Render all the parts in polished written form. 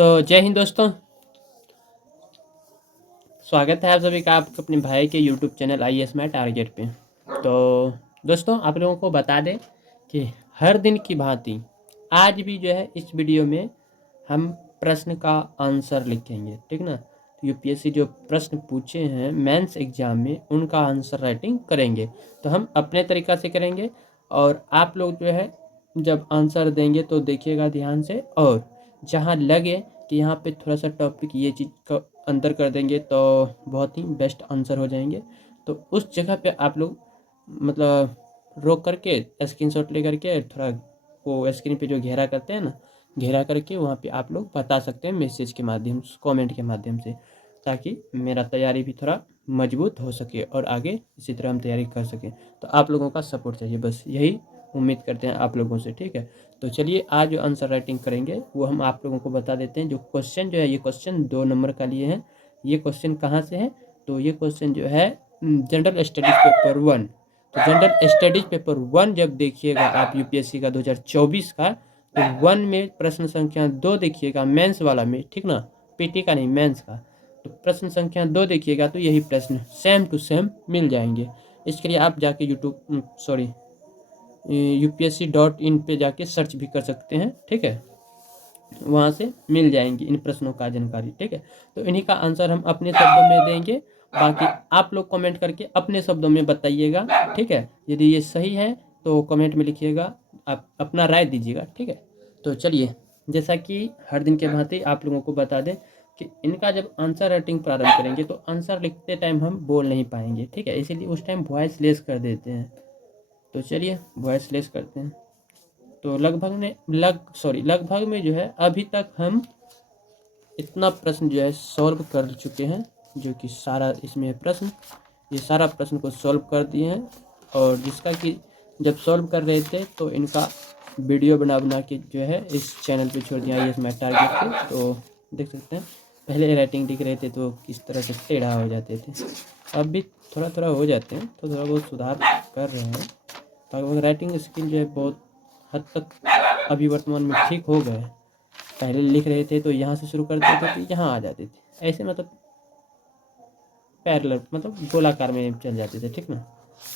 तो जय हिंद दोस्तों, स्वागत है आप सभी का आपके अपने भाई के यूट्यूब चैनल IAS में टारगेट पे। तो दोस्तों, आप लोगों को बता दें कि हर दिन की भांति आज भी जो है इस वीडियो में हम प्रश्न का आंसर लिखेंगे, ठीक ना। तो यूपीएससी जो प्रश्न पूछे हैं मेंस एग्जाम में उनका आंसर राइटिंग करेंगे। तो हम अपने तरीक़ा से करेंगे और आप लोग जो है जब आंसर देंगे तो देखिएगा ध्यान से, और जहाँ लगे कि यहाँ पे थोड़ा सा टॉपिक ये चीज़ का अंदर कर देंगे तो बहुत ही बेस्ट आंसर हो जाएंगे। तो उस जगह पे आप लोग मतलब रोक करके स्क्रीनशॉट ले करके थोड़ा वो स्क्रीन पे जो घेरा करते हैं ना, घेरा करके वहाँ पे आप लोग बता सकते हैं मैसेज के माध्यम से, कमेंट के माध्यम से, ताकि मेरा तैयारी भी थोड़ा मजबूत हो सके और आगे इसी तरह हम तैयारी कर सकें। तो आप लोगों का सपोर्ट चाहिए, बस यही उम्मीद करते हैं आप लोगों से, ठीक है। तो चलिए आज जो आंसर राइटिंग करेंगे वो हम आप लोगों को बता देते हैं। जो क्वेश्चन जो है, ये क्वेश्चन 2 नंबर का लिए हैं। ये क्वेश्चन कहाँ से है? तो ये क्वेश्चन जो है जनरल स्टडीज़ पेपर 1। तो जनरल स्टडीज पेपर 1 जब देखिएगा आप यूपीएससी का 2024 का, तो 1 में प्रश्न संख्या 2 देखिएगा मेंस वाला में, ठीक ना, पीटी का नहीं, मेंस का। तो प्रश्न संख्या 2 देखिएगा तो यही प्रश्न सेम टू सेम मिल जाएंगे। इसके लिए आप जाके UPSC.in पे जाके सर्च भी कर सकते हैं, ठीक है। वहाँ से मिल जाएंगी इन प्रश्नों का जानकारी, ठीक है। तो इन्हीं का आंसर हम अपने शब्दों में देंगे, बाकी आप लोग कमेंट करके अपने शब्दों में बताइएगा, ठीक है। यदि ये सही है तो कमेंट में लिखिएगा, आप अपना राय दीजिएगा, ठीक है। तो चलिए, जैसा कि हर दिन के भांति आप लोगों को बता दें कि इनका जब आंसर राइटिंग प्रारंभ करेंगे तो आंसर लिखते टाइम हम बोल नहीं पाएंगे, ठीक है। इसीलिए उस टाइम वॉइस लेस कर देते हैं। तो चलिए वॉइस लेस करते हैं। तो लगभग में जो है अभी तक हम इतना प्रश्न जो है सॉल्व कर चुके हैं, जो कि सारा इसमें प्रश्न, ये सारा प्रश्न को सॉल्व कर दिए हैं। और जिसका कि जब सॉल्व कर रहे थे तो इनका वीडियो बना बना के जो है इस चैनल पे छोड़ दिया IAS मैथ टारगेट पे। तो देख सकते हैं पहले राइटिंग लिख रहे थे तो किस तरह से टेढ़ा हो जाते थे, अब भी थोड़ा थोड़ा हो जाते हैं, तो थोड़ा बहुत सुधार कर रहे हैं। लगभग राइटिंग स्किल जो है बहुत हद तक अभी वर्तमान में ठीक हो गए। पहले लिख रहे थे तो यहाँ से शुरू करते थे तो यहाँ आ जाते थे, ऐसे मतलब पैरेलल मतलब गोलाकार में चल जाते थे, ठीक ना।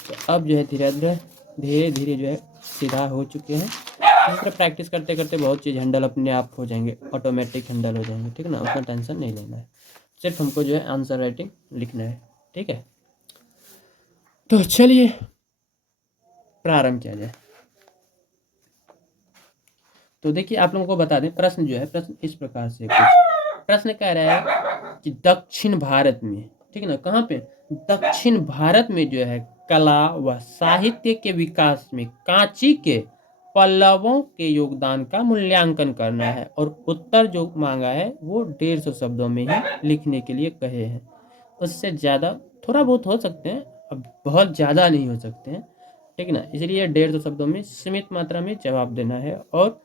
तो अब जो है धीरे धीरे धीरे जो है सीधा हो चुके हैं। इस तरह प्रैक्टिस करते करते बहुत चीज़ हैंडल अपने आप हो जाएंगे, ऑटोमेटिक हैंडल हो जाएंगे, ठीक ना। उतना टेंशन नहीं लेना है, सिर्फ हमको जो है आंसर राइटिंग लिखना है, ठीक है। तो चलिए प्रारंभ किया जाए। तो देखिए आप लोगों को बता दें, प्रश्न जो है, प्रश्न इस प्रकार से कुछ प्रश्न कह रहा है कि दक्षिण भारत में, ठीक है ना, कहाँ पे? दक्षिण भारत में जो है कला व साहित्य के विकास में कांची के पल्लवों के योगदान का मूल्यांकन करना है, और उत्तर जो मांगा है वो 150 शब्दों में ही लिखने के लिए कहे हैं। उससे ज़्यादा थोड़ा बहुत हो सकते हैं, अब बहुत ज़्यादा नहीं हो सकते हैं, ठीक ना। इसलिए 150 शब्दों में सीमित मात्रा में जवाब देना है। और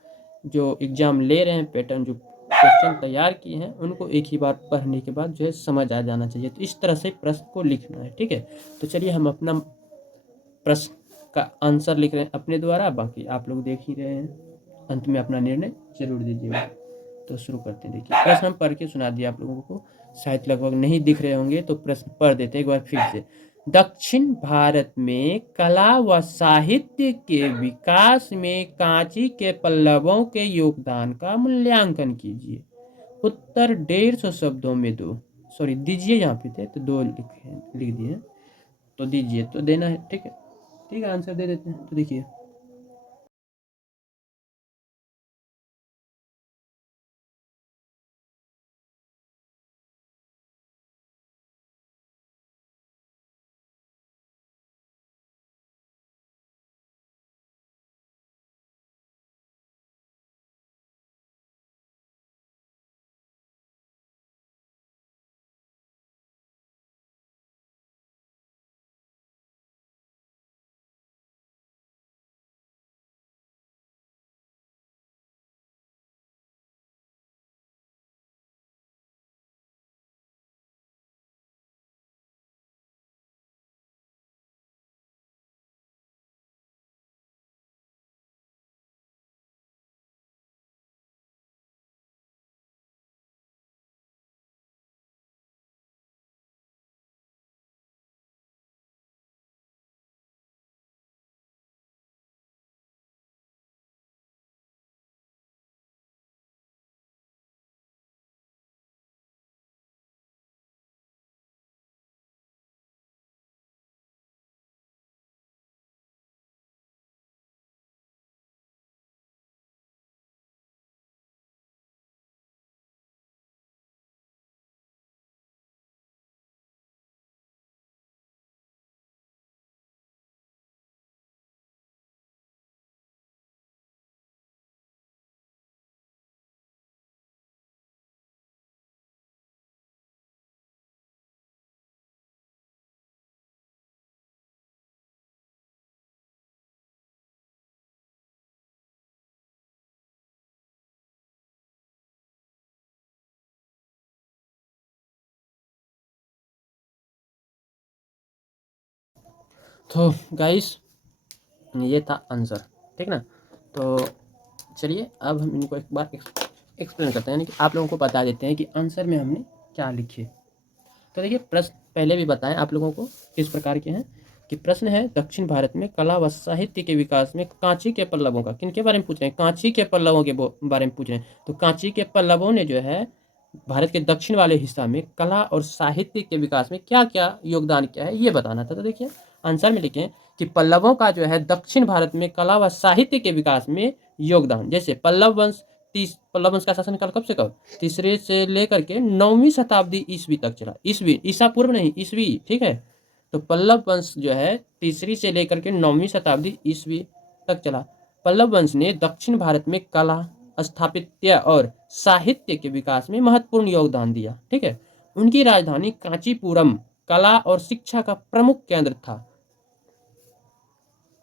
जो एग्ज़ाम ले रहे हैं, पैटर्न जो क्वेश्चन तैयार किए हैं उनको एक ही बार पढ़ने के बाद जो है समझ आ जाना चाहिए। तो इस तरह से प्रश्न को लिखना है, ठीक है। तो चलिए हम अपना प्रश्न का आंसर लिख रहे हैं अपने द्वारा, बाकी आप लोग देख ही रहे हैं, अंत में अपना निर्णय जरूर दीजिएगा। तो शुरू करते हैं। देखिए प्रश्न हम पढ़ के सुना दिया आप लोगों को, शायद लगभग नहीं दिख रहे होंगे तो प्रश्न पढ़ देते हैं एक बार फिर से। दक्षिण भारत में कला व साहित्य के विकास में कांची के पल्लवों के योगदान का मूल्यांकन कीजिए। उत्तर 150 शब्दों में दो, सॉरी दीजिए, यहाँ पे थे तो 2 लिख दिए, तो दीजिए, तो देना है, ठीक है। ठीक है, आंसर दे देते हैं। तो देखिए तो गाइस ये था आंसर, ठीक ना। तो चलिए अब हम इनको एक बार एक्सप्लेन करते हैं, यानी कि आप लोगों को बता देते हैं कि आंसर में हमने क्या लिखे। तो देखिए प्रश्न पहले भी बताएं आप लोगों को किस प्रकार के हैं कि प्रश्न है दक्षिण भारत में कला व साहित्य के विकास में कांची के पल्लवों का, किन के बारे में पूछ रहे हैं, कांची के पल्लवों के बारे में पूछ रहे हैं। तो कांची के पल्लवों ने जो है भारत के दक्षिण वाले हिस्सा में कला और साहित्य के विकास में क्या क्या योगदान किया है ये बताना था। तो देखिए आंसर में लिखें कि पल्लवों का जो है दक्षिण भारत में कला व साहित्य के विकास में योगदान। जैसे पल्लव वंश का शासनकाल कब से कब, तीसरे से लेकर के 9वीं शताब्दी ईस्वी तक चला। ईस्वी, ईसा पूर्व नहीं, ईस्वी, ठीक है। तो पल्लव वंश जो है तीसरी से लेकर के 9वीं शताब्दी ईस्वी तक चला। पल्लव वंश ने दक्षिण भारत में कला, स्थापत्य और साहित्य के विकास में महत्वपूर्ण योगदान दिया, ठीक है। उनकी राजधानी कांचीपुरम कला और शिक्षा का प्रमुख केंद्र था।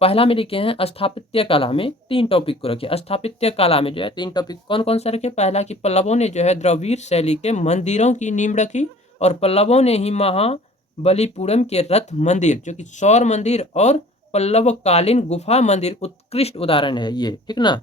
पहला में लिखे हैं स्थापत्य कला में 3 टॉपिक को रखे। स्थापत्य कला में जो है 3 टॉपिक कौन कौन से रखे। पहला कि पल्लवों ने जो है द्रविड़ शैली के मंदिरों की नींव रखी, और पल्लवों ने ही महाबलीपुरम के रथ मंदिर जो कि सौर मंदिर और पल्लवकालीन गुफा मंदिर उत्कृष्ट उदाहरण है ये, ठीक ना।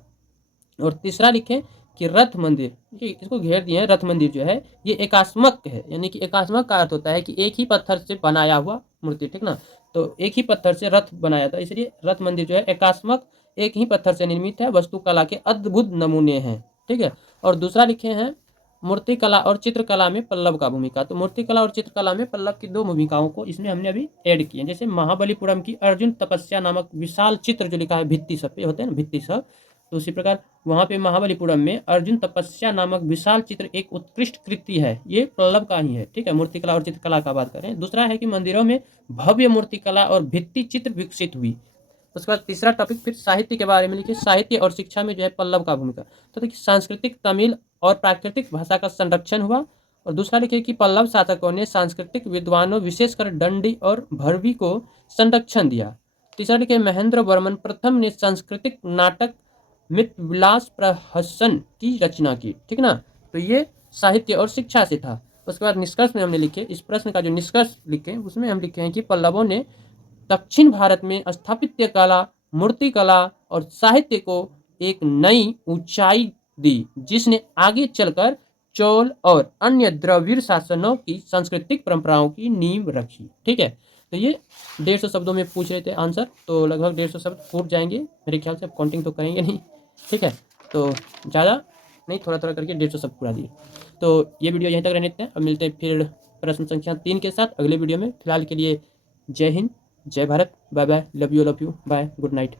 और तीसरा लिखें कि रथ मंदिर, इसको घेर दिए हैं, रथ मंदिर जो है ये एकास्मक है, यानी कि एकास्मक का अर्थ होता है कि एक ही पत्थर से बनाया हुआ मूर्ति, ठीक ना। तो एक ही पत्थर से रथ बनाया था, इसलिए रथ मंदिर जो है एकास्मक, एक ही पत्थर से निर्मित है, वास्तुकला के अद्भुत नमूने हैं, ठीक है। और दूसरा लिखे हैं मूर्तिकला और चित्रकला में पल्लव का भूमिका। तो मूर्तिकला और चित्रकला में पल्लव की 2 भूमिकाओं को इसमें हमने अभी ऐड किए। जैसे महाबलीपुरम की अर्जुन तपस्या नामक विशाल चित्र जो लिखा है भित्ति सब पे होते हैं ना, भित्ति सब, तो उसी प्रकार वहाँ पे महाबलीपुरम में अर्जुन तपस्या नामक विशाल चित्र एक उत्कृष्ट कृति है, ये पल्लव का ही है, ठीक है। मूर्तिकला और चित्रकला का बात करें। दूसरा है कि मंदिरों में भव्य मूर्तिकला और भित्ति चित्र विकसित हुई। उसके बाद तीसरा टॉपिक फिर साहित्य के बारे में लिखिए। साहित्य और शिक्षा में जो है पल्लव का भूमिका। तो देखिए सांस्कृतिक, तमिल और प्राकृतिक भाषा का संरक्षण हुआ। और दूसरा लिखिए कि पल्लव शासकों ने सांस्कृतिक विद्वानों विशेषकर दंडी और भरवी को संरक्षण दिया। तीसरा लिखिए महेंद्र वर्मन प्रथम ने सांस्कृतिक नाटक मितविलास प्रहसन की रचना की, ठीक ना। तो ये साहित्य और शिक्षा से था। उसके बाद निष्कर्ष में हमने लिखे, इस प्रश्न का जो निष्कर्ष लिखे उसमें हम लिखे हैं कि पल्लवों ने दक्षिण भारत में स्थापत्य कला, मूर्ति कला और साहित्य को एक नई ऊंचाई दी, जिसने आगे चलकर चोल और अन्य द्रविड़ शासनों की सांस्कृतिक परंपराओं की नींव रखी, ठीक है। तो ये 150 शब्दों में पूछ रहे थे आंसर, तो लगभग 150 शब्द फूट जाएंगे मेरे ख्याल से, अब काउंटिंग तो करेंगे नहीं, ठीक है। तो ज़्यादा नहीं, थोड़ा थोड़ा करके 150 शब्द पूरा दिए। तो ये वीडियो यहीं तक रहने देते हैं, अब मिलते हैं फिर प्रश्न संख्या 3 के साथ अगले वीडियो में। फिलहाल के लिए जय हिंद, जय Bharat, bye bye, love you bye, good night.